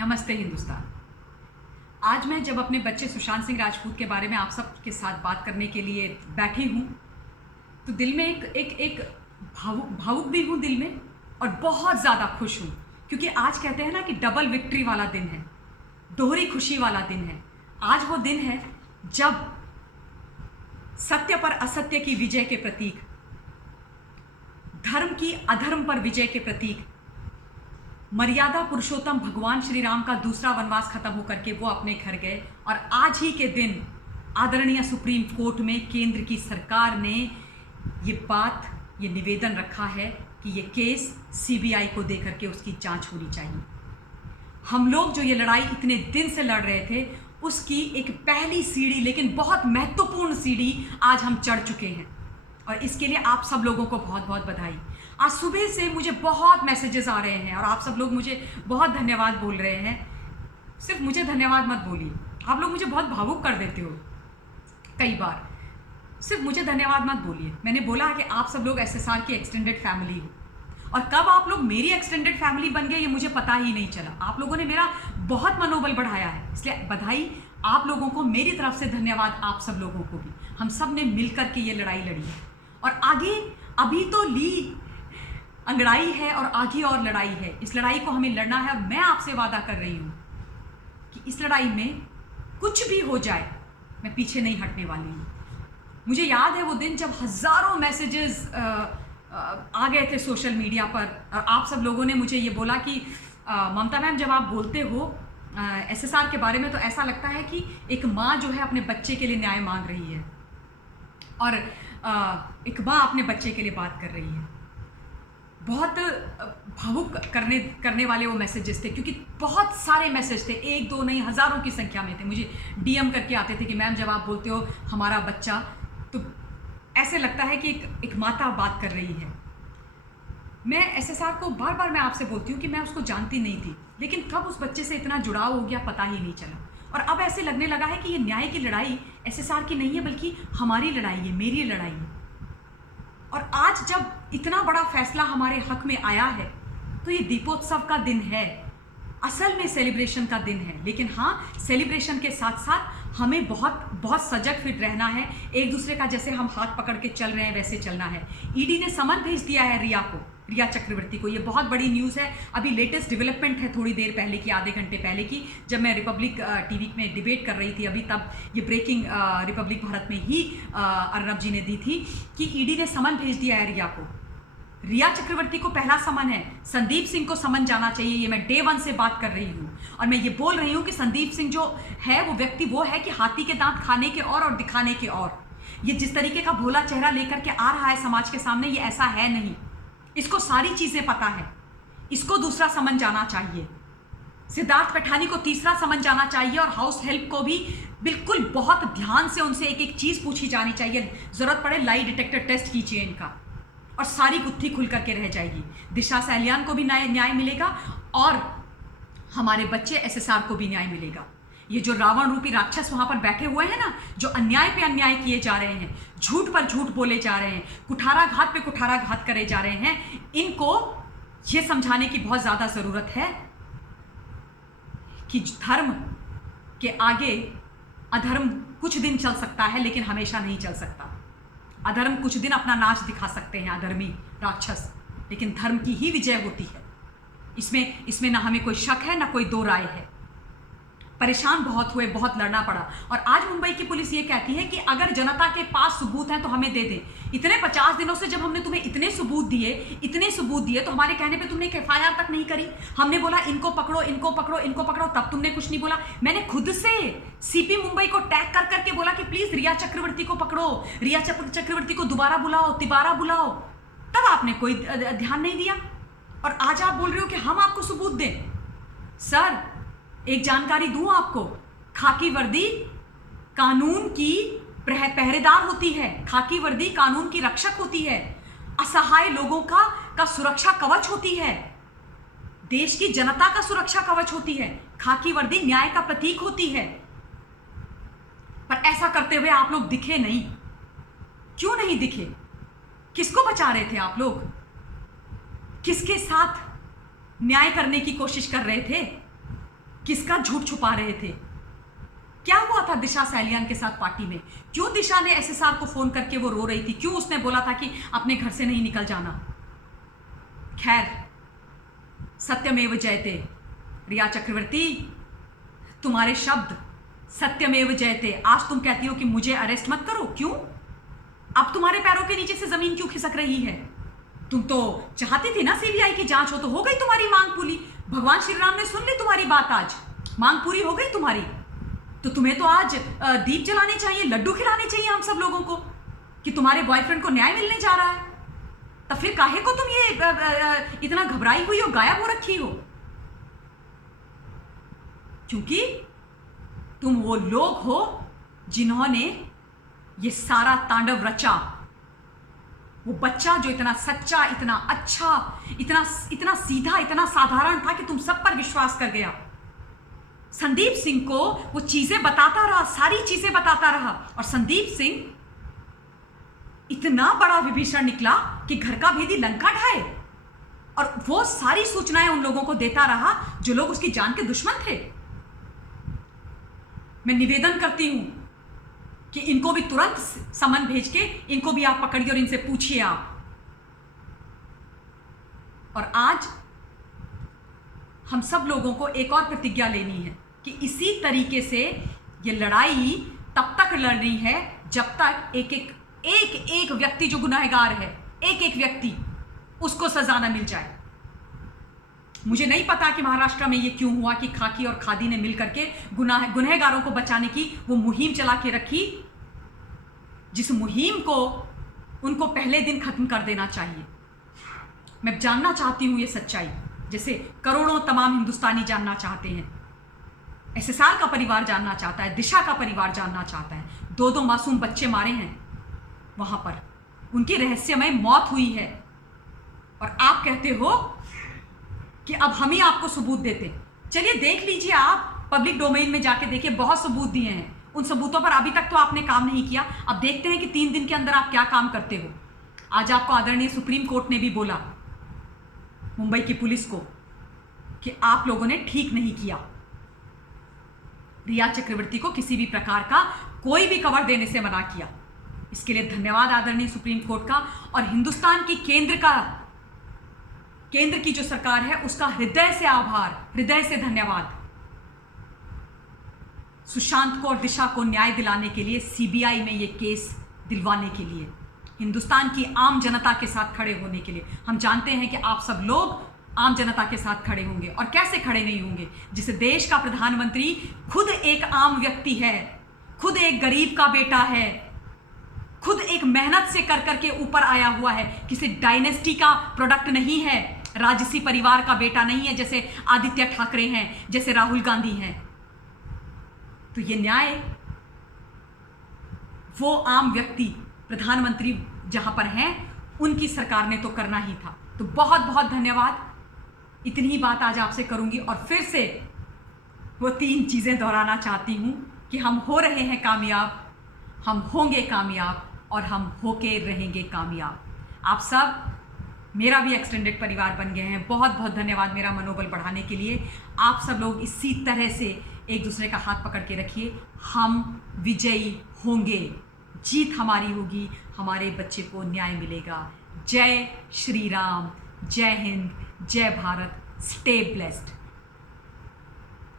नमस्ते हिंदुस्तान। आज मैं जब अपने बच्चे सुशांत सिंह राजपूत के बारे में आप सब के साथ बात करने के लिए बैठी हूँ तो दिल में एक भावुक भी हूँ दिल में, और बहुत ज़्यादा खुश हूँ क्योंकि आज कहते हैं ना कि डबल विक्ट्री वाला दिन है, दोहरी खुशी वाला दिन है। आज वो दिन है जब सत्य पर असत्य की विजय के प्रतीक, धर्म की अधर्म पर विजय के प्रतीक, मर्यादा पुरुषोत्तम भगवान श्री राम का दूसरा वनवास खत्म होकर के वो अपने घर गए, और आज ही के दिन आदरणीय सुप्रीम कोर्ट में केंद्र की सरकार ने ये निवेदन रखा है कि ये केस सीबीआई को देकर के उसकी जांच होनी चाहिए। हम लोग जो ये लड़ाई इतने दिन से लड़ रहे थे उसकी एक पहली सीढ़ी, लेकिन बहुत महत्वपूर्ण सीढ़ी आज हम चढ़ चुके हैं, और इसके लिए आप सब लोगों को बहुत बहुत बधाई। आज सुबह से मुझे बहुत मैसेजेस आ रहे हैं और आप सब लोग मुझे बहुत धन्यवाद बोल रहे हैं। सिर्फ मुझे धन्यवाद मत बोलिए, आप लोग मुझे बहुत भावुक कर देते हो कई बार। सिर्फ मुझे धन्यवाद मत बोलिए। मैंने बोला कि आप सब लोग एसएसआर की एक्सटेंडेड फैमिली हो, और कब आप लोग मेरी एक्सटेंडेड फैमिली बन गए ये मुझे पता ही नहीं चला। आप लोगों ने मेरा बहुत मनोबल बढ़ाया है, इसलिए बधाई आप लोगों को, मेरी तरफ से धन्यवाद आप सब लोगों को भी। हम सब ने मिलकर के ये लड़ाई लड़ी है, और आगे अभी तो ली अंगड़ाई है और आगे और लड़ाई है। इस लड़ाई को हमें लड़ना है, और मैं आपसे वादा कर रही हूँ कि इस लड़ाई में कुछ भी हो जाए मैं पीछे नहीं हटने वाली हूँ। मुझे याद है वो दिन जब हज़ारों मैसेजेस आ गए थे सोशल मीडिया पर, और आप सब लोगों ने मुझे ये बोला कि ममता मैम जब आप बोलते हो एसएसआर के बारे में तो ऐसा लगता है कि एक माँ जो है अपने बच्चे के लिए न्याय मांग रही है, और एक माँ अपने बच्चे के लिए बात कर रही है। बहुत भावुक करने वाले वो मैसेजेस थे, क्योंकि बहुत सारे मैसेज थे, एक दो नहीं हज़ारों की संख्या में थे। मुझे डीएम करके आते थे कि मैम जब आप बोलते हो हमारा बच्चा, तो ऐसे लगता है कि एक माता बात कर रही है। मैं एसएसआर को बार बार मैं आपसे बोलती हूँ कि मैं उसको जानती नहीं थी, लेकिन कब उस बच्चे से इतना जुड़ाव हो गया पता ही नहीं चला। और अब ऐसे लगने लगा है कि ये न्याय की लड़ाई एसएसआर की नहीं है, बल्कि हमारी लड़ाई है, मेरी लड़ाई है। और आज जब इतना बड़ा फैसला हमारे हक में आया है तो ये दीपोत्सव का दिन है, असल में सेलिब्रेशन का दिन है। लेकिन हाँ, सेलिब्रेशन के साथ साथ हमें बहुत बहुत सजग फिट रहना है। एक दूसरे का जैसे हम हाथ पकड़ के चल रहे हैं वैसे चलना है। ईडी ने समन भेज दिया है रिया चक्रवर्ती को। ये बहुत बड़ी न्यूज़ है, अभी लेटेस्ट डेवलपमेंट है, थोड़ी देर पहले की, आधे घंटे पहले की, जब मैं रिपब्लिक टीवी में डिबेट कर रही थी अभी, तब ये ब्रेकिंग रिपब्लिक भारत में ही अर्नब जी ने दी थी कि ईडी ने समन भेज दिया है रिया को। रिया चक्रवर्ती को पहला समन है, संदीप सिंह को समन जाना चाहिए। ये मैं डे 1 से बात कर रही हूँ, और मैं ये बोल रही हूँ कि संदीप सिंह जो है वो व्यक्ति वो है कि हाथी के दांत खाने के और दिखाने के और। ये जिस तरीके का भोला चेहरा लेकर के आ रहा है समाज के सामने, ये ऐसा है नहीं। इसको सारी चीज़ें पता है। इसको दूसरा समन जाना चाहिए, सिद्धार्थ पैठानी को तीसरा समन जाना चाहिए, और हाउस हेल्प को भी बिल्कुल बहुत ध्यान से उनसे एक एक चीज़ पूछी जानी चाहिए। ज़रूरत पड़े लाई डिटेक्टर टेस्ट कीजिए इनका, और सारी गुत्थी खुल करके रह जाएगी। दिशा सैलियान को भी न्याय मिलेगा, और हमारे बच्चे एसएसआर को भी न्याय मिलेगा। ये जो रावण रूपी राक्षस वहाँ पर बैठे हुए हैं ना, जो अन्याय पे अन्याय किए जा रहे हैं, झूठ पर झूठ बोले जा रहे हैं, कुठाराघात पे कुठाराघात करे जा रहे हैं, इनको ये समझाने की बहुत ज़्यादा ज़रूरत है कि धर्म के आगे अधर्म कुछ दिन चल सकता है, लेकिन हमेशा नहीं चल सकता। अधर्म कुछ दिन अपना नाच दिखा सकते हैं, अधर्मी राक्षस, लेकिन धर्म की ही विजय होती है। इसमें ना हमें कोई शक है, ना कोई दो राय है। परेशान बहुत हुए, बहुत लड़ना पड़ा, और आज मुंबई की पुलिस ये कहती है कि अगर जनता के पास सबूत हैं तो हमें दे दें। इतने 50 दिनों से जब हमने तुम्हें इतने सबूत दिए तो हमारे कहने पे तुमने एक एफआईआर तक नहीं करी। हमने बोला इनको पकड़ो, इनको पकड़ो, इनको पकड़ो, तब तुमने कुछ नहीं बोला। मैंने खुद से सीपी मुंबई को टैग कर करके बोला कि प्लीज रिया चक्रवर्ती को पकड़ो, रिया चक्रवर्ती को दोबारा बुलाओ, तिबारा बुलाओ, तब आपने कोई ध्यान नहीं दिया। और आज आप बोल रहे हो कि हम आपको सबूत दें। सर, एक जानकारी दूं आपको, खाकी वर्दी कानून की पहरेदार होती है, खाकी वर्दी कानून की रक्षक होती है, असहाय लोगों का सुरक्षा कवच होती है, देश की जनता का सुरक्षा कवच होती है। खाकी वर्दी न्याय का प्रतीक होती है। पर ऐसा करते हुए आप लोग दिखे नहीं। क्यों नहीं दिखे? किसको बचा रहे थे आप लोग? किसके साथ न्याय करने की कोशिश कर रहे थे? किसका झूठ छुपा रहे थे? क्या हुआ था दिशा सैलियान के साथ पार्टी में? क्यों दिशा ने एसएसआर को फोन करके वो रो रही थी? क्यों उसने बोला था कि अपने घर से नहीं निकल जाना? खैर, सत्यमेव जयते। रिया चक्रवर्ती, तुम्हारे शब्द सत्यमेव जयते। आज तुम कहती हो कि मुझे अरेस्ट मत करो, क्यों? अब तुम्हारे पैरों के नीचे से जमीन क्यों खिसक रही है? तुम तो चाहती थी ना सीबीआई की जांच हो गई तुम्हारी मांग पूरी। भगवान श्री राम ने सुन ली तुम्हारी बात, आज मांग पूरी हो गई तुम्हारी। तो तुम्हें तो आज दीप जलाने चाहिए, लड्डू खिलाने चाहिए हम सब लोगों को कि तुम्हारे बॉयफ्रेंड को न्याय मिलने जा रहा है। तब फिर काहे को तुम ये इतना घबराई हुई हो, गायब हो रखी हो? क्योंकि तुम वो लोग हो जिन्होंने ये सारा तांडव रचा। वो बच्चा जो इतना सच्चा, इतना अच्छा, इतना सीधा, इतना साधारण था कि तुम सब पर विश्वास कर गया। संदीप सिंह को वो चीजें बताता रहा, सारी चीजें बताता रहा, और संदीप सिंह इतना बड़ा विभीषण निकला कि घर का भेदी लंका ढाए, और वो सारी सूचनाएं उन लोगों को देता रहा जो लोग उसकी जान के दुश्मन थे। मैं निवेदन करती हूं कि इनको भी तुरंत समन भेज के इनको भी आप पकड़िए और इनसे पूछिए आप। और आज हम सब लोगों को एक और प्रतिज्ञा लेनी है कि इसी तरीके से ये लड़ाई तब तक लड़नी है जब तक एक व्यक्ति जो गुनहगार है, एक व्यक्ति, उसको सजा न मिल जाए। मुझे नहीं पता कि महाराष्ट्र में ये क्यों हुआ कि खाकी और खादी ने मिलकर के गुनहगारों को बचाने की वो मुहिम चला के रखी, जिस मुहिम को उनको पहले दिन खत्म कर देना चाहिए। मैं जानना चाहती हूं ये सच्चाई, जैसे करोड़ों तमाम हिंदुस्तानी जानना चाहते हैं। एसएसआर का परिवार जानना चाहता है, दिशा का परिवार जानना चाहता है। 2 मासूम बच्चे मारे हैं वहां पर, उनकी रहस्यमय मौत हुई है, और आप कहते हो कि अब हम ही आपको सबूत देते। चलिए देख लीजिए, आप पब्लिक डोमेन में जाके देखिए, बहुत सबूत दिए हैं। उन सबूतों पर अभी तक तो आपने काम नहीं किया। अब देखते हैं कि 3 दिन के अंदर आप क्या काम करते हो। आज आपको आदरणीय सुप्रीम कोर्ट ने भी बोला मुंबई की पुलिस को कि आप लोगों ने ठीक नहीं किया। रिया चक्रवर्ती को किसी भी प्रकार का कोई भी कवर देने से मना किया। इसके लिए धन्यवाद आदरणीय सुप्रीम कोर्ट का, और हिंदुस्तान की केंद्र की जो सरकार है उसका हृदय से आभार, हृदय से धन्यवाद। सुशांत को और दिशा को न्याय दिलाने के लिए, सीबीआई में ये केस दिलवाने के लिए, हिंदुस्तान की आम जनता के साथ खड़े होने के लिए। हम जानते हैं कि आप सब लोग आम जनता के साथ खड़े होंगे, और कैसे खड़े नहीं होंगे, जिस देश का प्रधानमंत्री खुद एक आम व्यक्ति है, खुद एक गरीब का बेटा है, खुद एक मेहनत से कर करके ऊपर आया हुआ है, किसी डायनेस्टी का प्रोडक्ट नहीं है, राजसी परिवार का बेटा नहीं है जैसे आदित्य ठाकरे हैं, जैसे राहुल गांधी हैं। तो ये न्याय वो आम व्यक्ति, प्रधानमंत्री जहां पर हैं, उनकी सरकार ने तो करना ही था। तो बहुत बहुत धन्यवाद। इतनी ही बात आज आपसे करूंगी, और फिर से वो 3 चीजें दोहराना चाहती हूं कि हम हो रहे हैं कामयाब, हम होंगे कामयाब, और हम होके रहेंगे कामयाब। आप सब मेरा भी एक्सटेंडेड परिवार बन गए हैं। बहुत बहुत धन्यवाद मेरा मनोबल बढ़ाने के लिए। आप सब लोग इसी तरह से एक दूसरे का हाथ पकड़ के रखिए। हम विजयी होंगे, जीत हमारी होगी, हमारे बच्चे को न्याय मिलेगा। जय श्री राम, जय हिंद, जय भारत। Stay blessed.